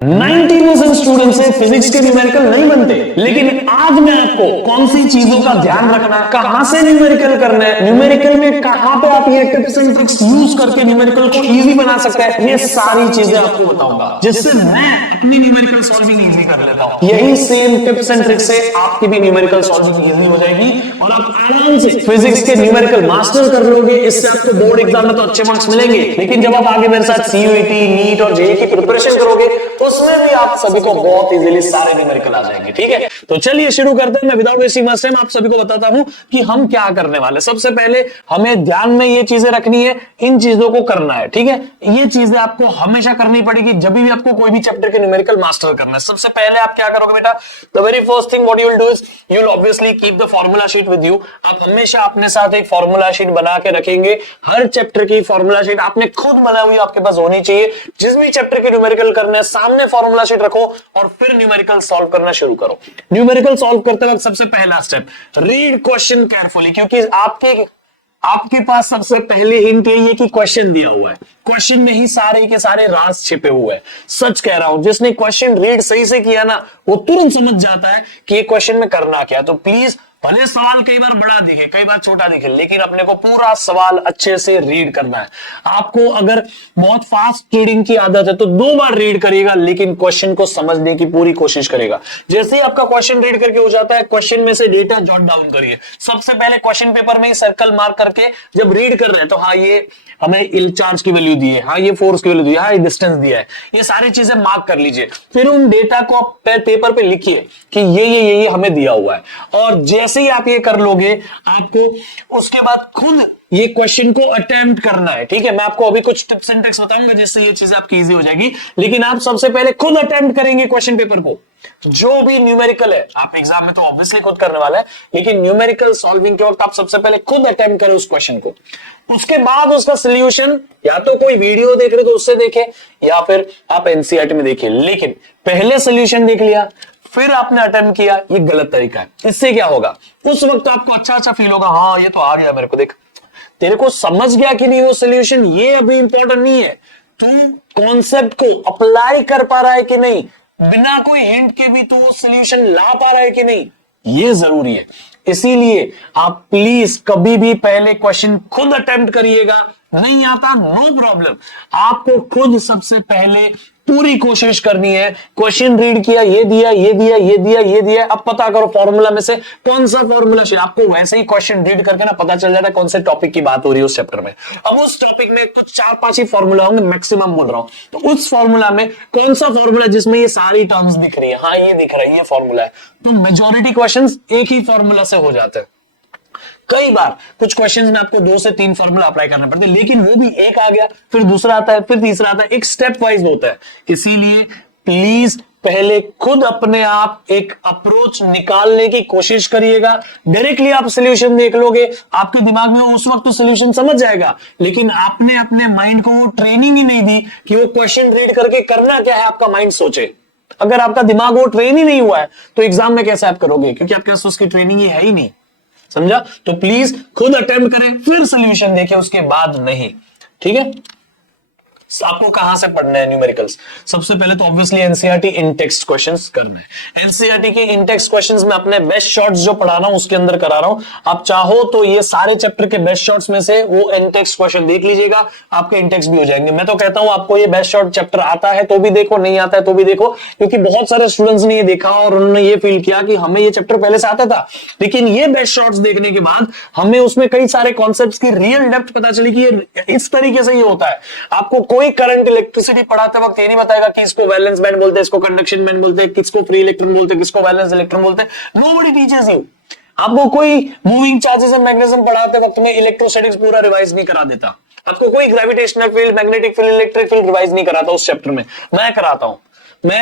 90% student से physics के numerical नहीं बनते, लेकिन आज मैं आपको कौन सी चीजों का ध्यान रखना, कहां से न्यूमेरिकल करना है, न्यूमेरिकल में कहां पे आप ये टिप्स एंड ट्रिक्स यूज करके न्यूमेरिकल को इजी बना सकते हैं, ये सारी चीजें आपको बताऊंगा, जिससे मैं अपनी न्यूमेरिकल सॉल्विंग इजी कर लेता हूं। यही सेम टिप्स एंड ट्रिक्स से आपकी भी न्यूमेरिकल सॉल्विंग इजी हो जाएगी और आप आराम से फिजिक्स के न्यूमेरिकल मास्टर कर लोगे। इससे आपको बोर्ड एग्जाम में तो अच्छे मार्क्स मिलेंगे, लेकिन जब आप आगे मेरे साथ सीयूईटी, नीट और जेईई की प्रिपरेशन करोगे तो उसमें भी आप सभी को बहुत इजीली सारे न्यूमेरिकल आ जाएंगे। ठीक है, तो चलिए शुरू करते हैं। मैं विदाउट वेस्टिंग मच टाइम आप सभी को बताता हूं कि हम क्या करने वाले। सबसे पहले हमें ध्यान में ये चीजें रखनी है, इन चीजों को करना है। ठीक है, ये चीजें आपको हमेशा करनी पड़ेगी जब भी आपको कोई भी चैप्टर के न्यूमेरिकल मास्टर करना है। सबसे पहले आप क्या करोगे बेटा, the very first thing what you will do is you will obviously keep the formula sheet with you. आप हमेशा अपने साथ एक फार्मूला शीट बना के रखेंगे। हर चैप्टर की फार्मूला शीट आपने खुद बनाई हुई आपके पास होनी चाहिए। जिस भी चैप्टर के न्यूमेरिकल करने हैं सामने फार्मूला शीट रखो और फिर न्यूमेरिकल सॉल्व करना शुरू करो। न्यूमेरिकल सॉल्व करते वक्त सबसे पहला स्टेप, रीड क्वेश्चन केयरफुली, क्योंकि आपके पास सबसे पहले हिंट यही है कि क्वेश्चन दिया हुआ है। क्वेश्चन में ही सारे के सारे राज छिपे हुए हैं। सच कह रहा हूं, जिसने क्वेश्चन रीड सही से किया ना, वो तुरंत समझ जाता है कि ये क्वेश्चन में करना क्या। तो प्लीज, भले सवाल कई बार बड़ा दिखे, कई बार छोटा दिखे, लेकिन अपने को पूरा सवाल अच्छे से रीड करना है। आपको अगर बहुत फास्ट रीडिंग की आदत है तो 2 बार रीड करिएगा, लेकिन क्वेश्चन को समझने की पूरी कोशिश करेगा। जैसे ही आपका क्वेश्चन रीड करके हो जाता है, क्वेश्चन में से डेटा जॉट डाउन करिए। सबसे पहले क्वेश्चन पेपर में ही सर्कल मार्क करके जब रीड कर रहे हैं तो हाँ, ये हमें चार्ज की वैल्यू दी है, हाँ ये फोर्स की वैल्यू दी है, हाँ ये डिस्टेंस दिया है, ये सारी चीजें मार्क कर लीजिए। फिर उन डेटा को पेपर पे लिखिए कि ये हमें दिया हुआ है। और जैसे ही आप ये कर लोगे, आपको उसके बाद खुद ये क्वेश्चन को अटेम्प्ट करना है। ठीक है, मैं आपको अभी कुछ टिप्स एंड ट्रिक्स बताऊंगा जिससे ये चीजें आपकी इजी हो जाएगी, लेकिन आप सबसे पहले खुद अटेम्प्ट करेंगे क्वेश्चन पेपर को। जो भी न्यूमेरिकल है, आप एग्जाम में तो ऑब्वियसली खुद करने वाला है, लेकिन न्यूमेरिकल सॉल्विंग के वक्त आप सबसे पहले खुद अटेम्प्ट करें उस क्वेश्चन को। उसके बाद उसका सोल्यूशन या तो कोई वीडियो देख रहे तो उससे देखें, या फिर आप एनसीईआरटी में देखिए, लेकिन पहले सोल्यूशन देख लिया फिर आपने अटेम्प्ट किया, ये गलत तरीका है। इससे क्या होगा, उस वक्त आपको अच्छा फील होगा, हाँ ये तो आ गया मेरे को, देख तेरे को समझ गया कि नहीं वो सोल्यूशन, ये अभी इंपॉर्टेंट नहीं है। तू कॉन्सेप्ट को अप्लाई कर पा रहा है कि नहीं, बिना कोई हिंट के भी तू वो सोल्यूशन ला पा रहा है कि नहीं, ये जरूरी है। इसीलिए आप प्लीज कभी भी पहले क्वेश्चन खुद अटेम्प्ट करिएगा। नहीं आता, नो प्रॉब्लम, आपको खुद सबसे पहले पूरी कोशिश करनी है। क्वेश्चन रीड किया, ये दिया, ये दिया, ये दिया, ये दिया, अब पता करो फॉर्मूला में से कौन सा फॉर्मूला से। आपको वैसे ही क्वेश्चन रीड करके ना पता चल जाता है कौन से टॉपिक की बात हो रही है उस चैप्टर में। अब उस टॉपिक में कुछ 4-5 ही फॉर्मूला होंगे मैक्सिमम, बोल रहा हूं, तो उस फॉर्मूला में कौन सा फॉर्मूला जिसमें ये सारी टर्म्स दिख रही है, हाँ ये दिख रहा है, ये फॉर्मूला है, तो मेजॉरिटी क्वेश्चंस एक ही फॉर्मूला से हो जाते हैं। कई बार कुछ क्वेश्चंस में आपको 2 से 3 फॉर्मूला अप्लाई करने पड़ते हैं, लेकिन वो भी एक आ गया, फिर दूसरा आता है, फिर तीसरा आता है, एक स्टेप वाइज होता है। इसीलिए प्लीज पहले खुद अपने आप एक अप्रोच निकालने की कोशिश करिएगा। डायरेक्टली आप सोल्यूशन देख लोगे, आपके दिमाग में उस वक्त तो सोल्यूशन समझ जाएगा, लेकिन आपने अपने माइंड को वो ट्रेनिंग ही नहीं दी कि वो क्वेश्चन रीड करके करना क्या है, आपका माइंड सोचे। अगर आपका दिमाग वो ट्रेन ही नहीं हुआ है तो एग्जाम में कैसे आप करोगे, क्योंकि आपके पास उसकी ट्रेनिंग ही है ही नहीं। समझा? तो प्लीज खुद अटेम्प्ट करें, फिर सोल्यूशन देखें, उसके बाद नहीं। ठीक है, आपको कहां से पढ़ना है न्यूमेरिकल्स? सबसे पहले तो ऑब्वियसली एनसीईआरटी इन टेक्स्ट क्वेश्चंस करना है। एनसीईआरटी के इन टेक्स्ट क्वेश्चंस में अपने बेस्ट शॉट्स जो पढ़ा रहा हूं उसके अंदर करा रहा हूं। आप चाहो तो ये सारे चैप्टर के बेस्ट शॉट्स में से वो इन टेक्स्ट क्वेश्चन देख लीजिएगा, आपके इन टेक्स्ट भी हो जाएंगे। मैं तो कहता हूं आपको ये बेस्ट शॉट चैप्टर आता है तो भी देखो, नहीं आता है तो भी देखो, क्योंकि बहुत सारे स्टूडेंट्स ने ये देखा और उन्होंने ये फील किया कि हमें ये चैप्टर पहले से आता था, लेकिन ये बेस्ट शॉट्स देखने के बाद हमें उसमें कई सारे कॉन्सेप्ट्स की रियल डेप्थ पता चली कि ये इस तरीके से ही होता है। आपको कोई करंट इलेक्ट्रिसिटी पढ़ाते वक्त ये नहीं बताएगा कि इसको वैलेंस बैंड बोलते हैं, इसको कंडक्शन बैंड बोलते हैं, किसको फ्री इलेक्ट्रॉन बोलते हैं, किसको वैलेंस इलेक्ट्रॉन बोलते हैं। Nobody teachers you. आपको कोई मूविंग चार्जेस एंड मैग्नेटिज्म पढ़ाते वक्त में इलेक्ट्रोस्टैटिक्स पूरा रिवाइज नहीं करा देता। आपको कोई gravitational field, magnetic field, electric field revise नहीं कराता उस चैप्टर में, मैं कराता हूं।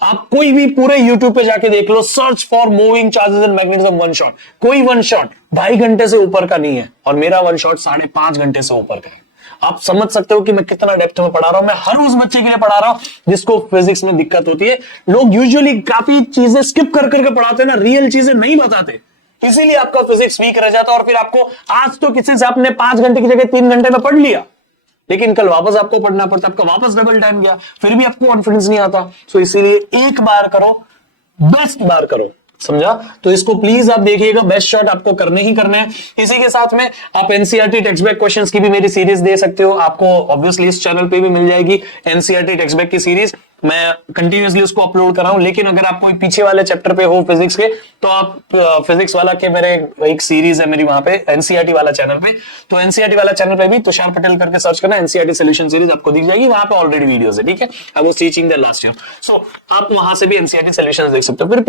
आप कोई भी पूरे YouTube पे जाके देख लो, search for moving charges and magnetism one shot. कोई वन शॉट 2.5 घंटे से ऊपर का नहीं है, और मेरा वन शॉट 5.5 घंटे से ऊपर का है। आप समझ सकते हो कि मैं कितना डेप्थ में पढ़ा रहा हूं। मैं हर उस बच्चे के लिए पढ़ा रहा हूं जिसको फिजिक्स में दिक्कत होती है। लोग यूजुअली काफी चीजें स्किप कर करके पढ़ाते हैं ना, रियल चीजें नहीं बताते, इसीलिए आपका फिजिक्स वीक रह जाता है। और फिर आपको आज तो किसी से आपने 5 घंटे की जगह 3 घंटे में पढ़ लिया, लेकिन कल वापस आपको पढ़ना पड़ता, आपका वापस डबल टाइम गया, फिर भी आपको कॉन्फिडेंस नहीं आता। सो इसीलिए एक बार करो, बेस्ट बार करो, समझा? तो इसको प्लीज आप देखिएगा, बेस्ट शॉट आपको करने ही करने हैं। इसी के साथ में आप एनसीईआरटी टेक्स्ट बैक क्वेश्चंस की भी मेरी सीरीज दे सकते हो, आपको ऑब्वियसली इस चैनल पे भी मिल जाएगी एनसीईआरटी टेक्स्ट बैक की सीरीज, मैं कंटिन्यूअसली उसको अपलोड कर रहा हूं। लेकिन अगर आप कोई पीछे वाले चैप्टर पे हो फिजिक्स के, तो आप फिजिक्स वाला के मेरे एक सीरीज है मेरी वहां पे एनसीईआरटी वाला चैनल पे, तो एनसीईआरटी वाला चैनल पे भी तुषार पटेल करके सर्च करना, एनसीईआरटी सॉल्यूशन सीरीज आपको दिख जाएगी, वहां पे ऑलरेडी वीडियोस है, ठीक है? I was teaching the last year, so आप वहां से भी एनसीईआरटी सॉल्यूशंस देख सकते हो। फिर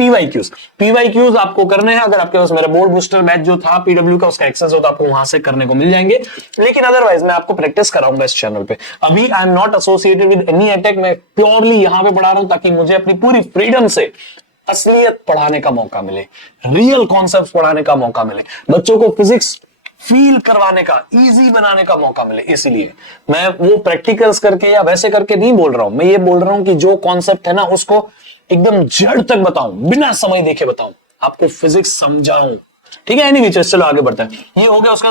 पीवाईक्यूज आपको करने हैं, अगर आपके पास मेरा बोर्ड बूस्टर बैच जो था पीडब्ल्यू का, उसका एक्सेस हो तो आपको वहां से करने को मिल जाएंगे। लेकिन अदरवाइज मैं आपको प्रैक्टिस कराऊंगा इस चैनल पे। अभी I am not associated with any attack, मैं प्योरली यहां पे पढ़ा रहा हूं ताकि मुझे अपनी पूरी फ्रीडम से असलियत पढ़ाने का मौका मिले, रियल कॉन्सेप्ट पढ़ाने का मौका मिले, बच्चों को फिजिक्स फील करवाने का, इजी बनाने का मौका मिले। इसलिए मैं वो प्रैक्टिकल्स करके या वैसे करके नहीं बोल रहा हूं, मैं ये बोल रहा हूं कि जो कॉन्सेप्ट है ना उसको एकदम जड़ तक बताऊं, बिना समय देखे बताऊं, आपको फिजिक्स समझाऊं, ठीक है? एनीवे चलो आगे बढ़ते हैं। ये हो गया उसका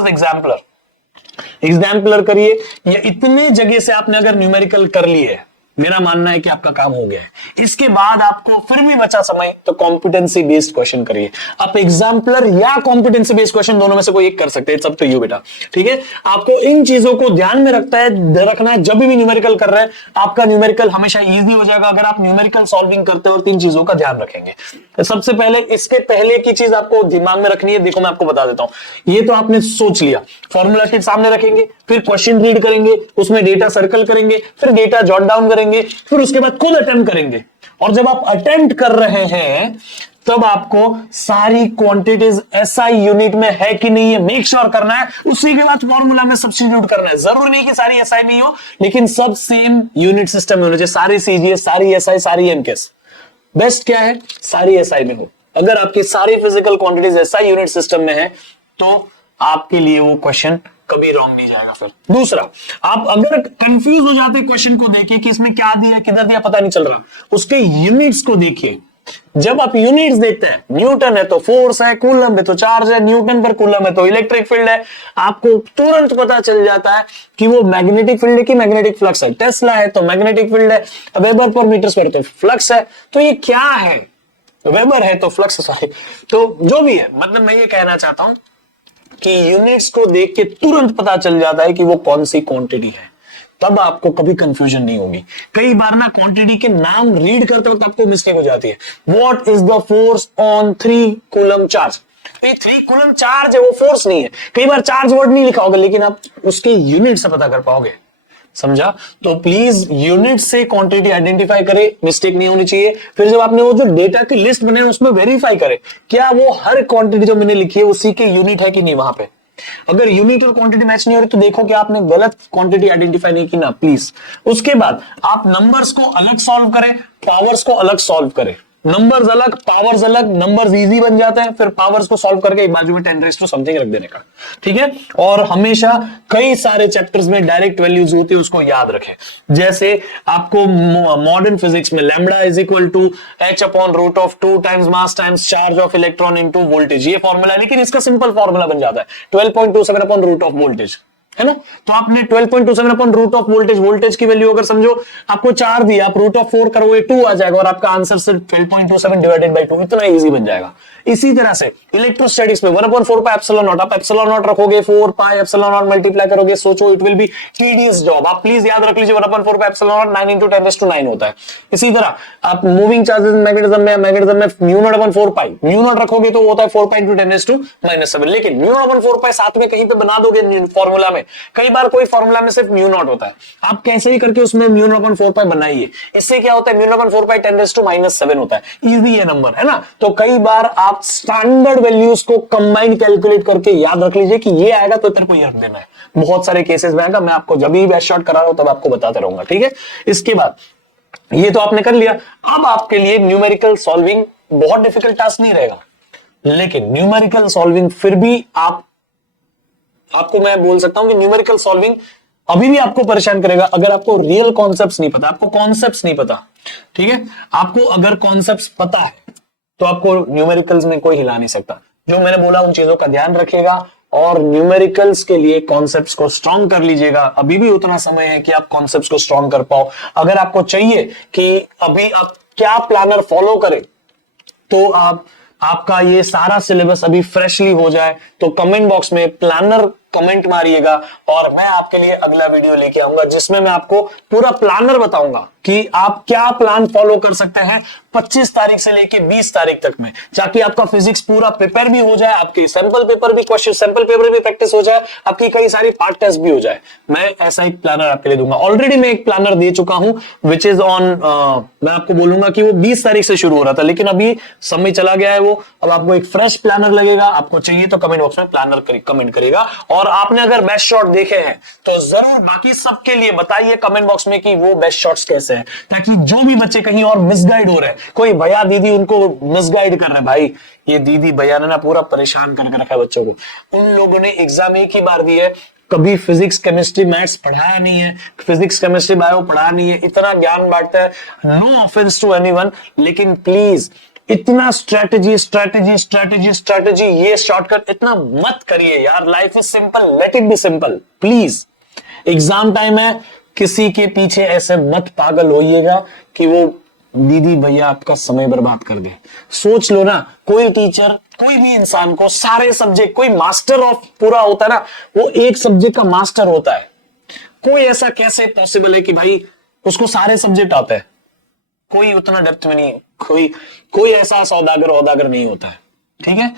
एग्जाम्पलर करिए, या इतने जगह से आपने अगर न्यूमेरिकल कर लिए है, मेरा मानना है कि आपका काम हो गया है। इसके बाद आपको फिर भी बचा समय, तो कॉम्पिटेंसी बेस्ड क्वेश्चन करिए। आप एग्जाम्पलर या कॉम्पिटेंसी बेस्ड क्वेश्चन दोनों में से कोई एक कर सकते हैं, सब तो यू बेटा, ठीक है? आपको इन चीजों को ध्यान में रखना है जब भी न्यूमेरिकल कर रहे हैं। आपका न्यूमेरिकल हमेशा इजी हो जाएगा अगर आप न्यूमेरिकल सॉल्विंग करते हो और 3 चीजों का ध्यान रखेंगे। सबसे पहले इसके पहले की चीज आपको दिमाग में रखनी है, देखो मैं आपको बता देता हूं। ये तो आपने सोच लिया, फॉर्मूला शीट सामने रखेंगे, फिर क्वेश्चन रीड करेंगे, उसमें डेटा सर्कल करेंगे, फिर डेटा जॉट डाउन करेंगे, फिर उसके बाद खुद अटेम्प्ट करेंगे। और जब आप अटेम्प्ट कर रहे हैं तब आपको सारी क्वांटिटीज एसआई यूनिट में है कि नहीं है मेक श्योर करना है। उसी के बाद फॉर्मूला में सब्स्टिट्यूट करना है। जरूरी नहीं कि सारी एसआई में हो, लेकिन सब सेम यूनिट सिस्टम में होना चाहिए। सारी सीजीएस, सारी एसआई, सारी एमकेएस। बेस्ट क्या है? सारी एसआई में हो। अगर आपकी सारी physical quantities SI unit system में है तो आपके लिए वो क्वेश्चन कभी रॉन्ग नहीं जाएगा। फिर दूसरा, आप अगर कंफ्यूज हो जाते क्वेश्चन को देखिए कि इसमें क्या दिया, किधर दिया, पता नहीं चल रहा, उसके यूनिट्स को देखिए। जब आप यूनिट्स देखते हैं, न्यूटन है तो फोर्स है, कूलम है तो चार्ज है, न्यूटन पर कूलम है तो इलेक्ट्रिक फील्ड है, आपको तुरंत पता चल जाता है कि वो मैग्नेटिक फील्ड है कि मैग्नेटिक फ्लक्स है। टेस्ला है तो मैग्नेटिक फील्ड है, वेबर पर मीटर स्क्वायर तो फ्लक्स है। तो ये क्या है? वेबर है तो फ्लक्स, सॉरी, तो जो भी है, मतलब मैं ये कहना चाहता हूं कि यूनिट्स को देख के तुरंत पता चल जाता है कि वो कौन सी क्वांटिटी है, तब आपको कभी कंफ्यूजन नहीं होगी। कई बार ना क्वांटिटी के नाम रीड करते वक्त आपको मिस्टेक हो जाती है। What is the force on 3 coulomb charge? 3 coulomb charge है, वो फोर्स नहीं है। कई बार चार्ज वर्ड नहीं लिखा होगा, लेकिन आप उसके यूनिट से पता कर पाओगे, समझा? तो प्लीज यूनिट से क्वांटिटी आइडेंटिफाई करें, मिस्टेक नहीं होनी चाहिए। फिर जब आपने वो जो डेटा की लिस्ट बनाई उसमें वेरीफाई करें क्या वो हर क्वांटिटी जो मैंने लिखी है उसी के यूनिट है कि नहीं। वहां पे अगर यूनिट और क्वांटिटी मैच नहीं हो रही तो देखो कि आपने गलत क्वांटिटी आइडेंटिफाई नहीं की ना, प्लीज। उसके बाद आप नंबर्स को अलग सॉल्व करें, पावर्स को अलग सॉल्व करें। नंबर्स अलग, पावर्स अलग, नंबर्स इजी बन जाते हैं, फिर पावर्स को सॉल्व करके एक बाजू में 10 रेज़ टू समथिंग रख देने का, ठीक है? और हमेशा कई सारे चैप्टर्स में डायरेक्ट वैल्यूज होती है, उसको याद रखें। जैसे आपको मॉडर्न फिजिक्स में lambda is equal to h upon root of 2 times mass times charge of electron into voltage, ये फॉर्मूला है, लेकिन इसका सिंपल फॉर्मूला बन जाता है 12.27 अपॉन रूट ऑफ वोल्टेज, है ना? तो आपने 12.27 upon root of voltage, voltage की वैल्यू अगर समझो आपको 4 दी, आप रूट ऑफ 4 करोगे 2 आ जाएगा और आपका आंसर सिर्फ 12.27 डिवाइडेड बाय 2, इतना इजी बन जाएगा। इसी तरह से इलेक्ट्रोस्टैटिक्स में 1/4 पाई एप्सिलॉन नॉट, आप एप्सिलॉन नॉट रखोगे 4 पाई एप्सिलॉन नॉट मल्टीप्लाई करोगे, सोचो it will be tedious job. आप प्लीज याद रख लीजिए 1/4 पाई एप्सिलॉन नॉट 9 × 10⁻⁹ होता है। इसी तरह आप मूविंग चार्जेस मैग्नेटिज्म में म्यू नॉट अपॉन 4 पाई, म्यू नॉट रखोगे तो होता है 4 पाई × 10⁻⁷, लेकिन म्यू नॉट अपॉन 4 पाई साथ में कहीं पे बना दोगे फॉर्मूला में। कई बार कोई फॉर्मूला में सिर्फ म्यू नॉट होता है, आप कैसे ही करके उसमें म्यू नॉट अपॉन 4 पाई बनाइए। इससे क्या होता है, म्यू नॉट अपॉन 4 पाई 10⁻⁷ होता है, इजी है नंबर, है ना? तो कई बार आप स्टैंडर्ड वैल्यूज को कंबाइन कैलकुलेट करके याद रख लीजिए कि ये आएगा तो तेरे को ये रख देना है। बहुत सारे केसेस में आएगा, मैं आपको जब भी बेस्ट शॉट करा रहा हूं तब आपको बताते रहूंगा, ठीक है? इसके बाद ये तो आपने कर लिया। अब आपके लिए न्यूमेरिकल सॉल्विंग बहुत डिफिकल्ट टास्क नहीं रहेगा, लेकिन न्यूमेरिकल सॉल्विंग फिर भी आपको मैं बोल सकता हूं कि न्यूमेरिकल सॉल्विंग अभी भी आपको परेशान करेगा अगर आपको रियल कॉन्सेप्ट्स नहीं पता, आपको कॉन्सेप्ट्स नहीं पता, ठीक है? आपको अगर कॉन्सेप्ट्स पता है तो आपको न्यूमेरिकल्स में कोई हिला नहीं सकता। जो मैंने बोला उन चीजों का ध्यान रखिएगा और न्यूमेरिकल्स के लिए कॉन्सेप्ट्स को स्ट्रॉन्ग कर लीजिएगा। अभी भी उतना समय है कि आप कॉन्सेप्ट्स को स्ट्रॉन्ग कर पाओ। अगर आपको चाहिए कि अभी आप क्या प्लानर फॉलो करें तो आपका ये सारा सिलेबस अभी फ्रेशली हो जाए, तो कमेंट बॉक्स में प्लानर कमेंट मारिएगा और मैं आपके लिए अगला वीडियो लेके आऊंगा जिसमें मैं आपको पूरा प्लानर बताऊंगा कि आप क्या प्लान फॉलो कर सकते हैं 25 तारीख से लेके 20 तारीख तक में, ताकि आपका फिजिक्स पूरा प्रिपेयर भी हो जाए, आपके सैंपल पेपर भी प्रैक्टिस हो जाए, आपकी कई सारी पार्ट टेस्ट भी हो जाए। मैं ऐसा एक प्लानर आपके लिए दूंगा। ऑलरेडी मैं एक प्लानर दे चुका हूं विच इज ऑन, मैं आपको बोलूंगा कि वो 20 तारीख से शुरू हो रहा था, लेकिन अभी समय चला गया है वो। अब आपको एक फ्रेश प्लानर लगेगा, आपको चाहिए तो कमेंट बॉक्स में प्लानर कमेंट करेगा। और आपने अगर बेस्ट शॉट देखे हैं तो जरूर बाकी सबके लिए बताइए कमेंट बॉक्स में कि वो बेस्ट शॉट्स कैसे हैं, ताकि जो भी बच्चे कहीं और मिसगाइड हो रहे हैं, कोई भैया दीदी उनको मिसगाइड कर रहे हैं, भाई ये दीदी भैया ने ना पूरा परेशान करके रखा है बच्चों को। उन लोगों ने एग्जाम एक ही बार दी है, कभी फिजिक्स केमिस्ट्री मैथ्स पढ़ाया नहीं है, फिजिक्स केमिस्ट्री बायो पढ़ाया नहीं है, इतना ज्ञान बांटता है। नो ऑफेंस टू एनीवन, लेकिन प्लीज इतना स्ट्रेटेजी ये शॉर्टकट इतना मत करिए यार। Life is simple, let it be simple please. Exam time है, किसी के पीछे ऐसे मत पागल होइएगा कि वो दीदी भैया आपका समय बर्बाद कर दे। सोच लो ना, कोई टीचर कोई भी इंसान को सारे सब्जेक्ट, कोई मास्टर ऑफ पूरा होता है ना, वो एक सब्जेक्ट का मास्टर होता है। कोई ऐसा कैसे पॉसिबल है कि भाई उसको सारे सब्जेक्ट आते हैं? कोई उतना डेप्थ में नहीं, कोई ऐसा सौदागर नहीं होता है। ठीक है,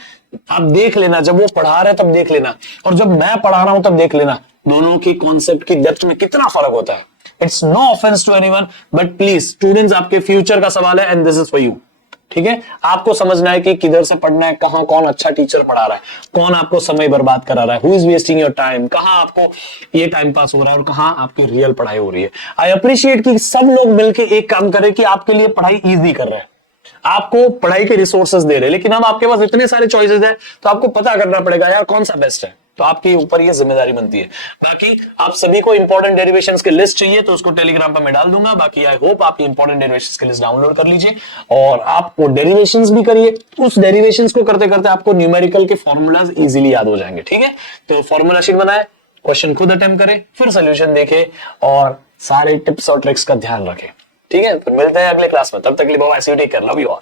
आप देख लेना, जब वो पढ़ा रहे तब देख लेना और जब मैं पढ़ा रहा हूं तब देख लेना, दोनों की कॉन्सेप्ट की डेप्थ में कितना फर्क होता है। It's no offense to anyone, but please students, आपके फ्यूचर का सवाल है and this is for you. ठीक है, आपको समझना है कि किधर से पढ़ना है, कहां कौन अच्छा टीचर पढ़ा रहा है, कौन आपको समय बर्बाद करा रहा है, who is wasting your time, कहां आपको ये टाइम पास हो रहा है और कहां आपकी रियल पढ़ाई हो रही है। आई अप्रिशिएट कि सब लोग मिलकर एक काम करें कि आपके लिए पढ़ाई इजी कर रहे हैं, आपको पढ़ाई के रिसोर्सेज दे रहे हैं, लेकिन अब आपके पास इतने सारे चॉइसेस हैं तो आपको पता करना पड़ेगा यार कौन सा बेस्ट है। तो आपके ऊपर ये जिम्मेदारी बनती है। बाकी आप सभी को इंपॉर्टेंट डेरिवेशंस की लिस्ट चाहिए तो उसको टेलीग्राम पर मैं डाल दूंगा। बाकी आई होप आप ये इंपॉर्टेंट डेरिवेशंस की लिस्ट डाउनलोड कर लीजिए और आप वो डेरिवेशंस भी करिए। उस डेरिवेशंस को करते करते आपको न्यूमेरिकल के फॉर्मूलाज इजीली याद हो जाएंगे। ठीक है, तो फॉर्मूला शीट बनाए, क्वेश्चन खुद अटेम्प्ट करें, फिर सोल्यूशन देखे और सारे टिप्स और ट्रिक्स का ध्यान रखें। ठीक है, फिर मिलते हैं अगले क्लास में, तब तक के लिए bye bye, see you, take care, love you all.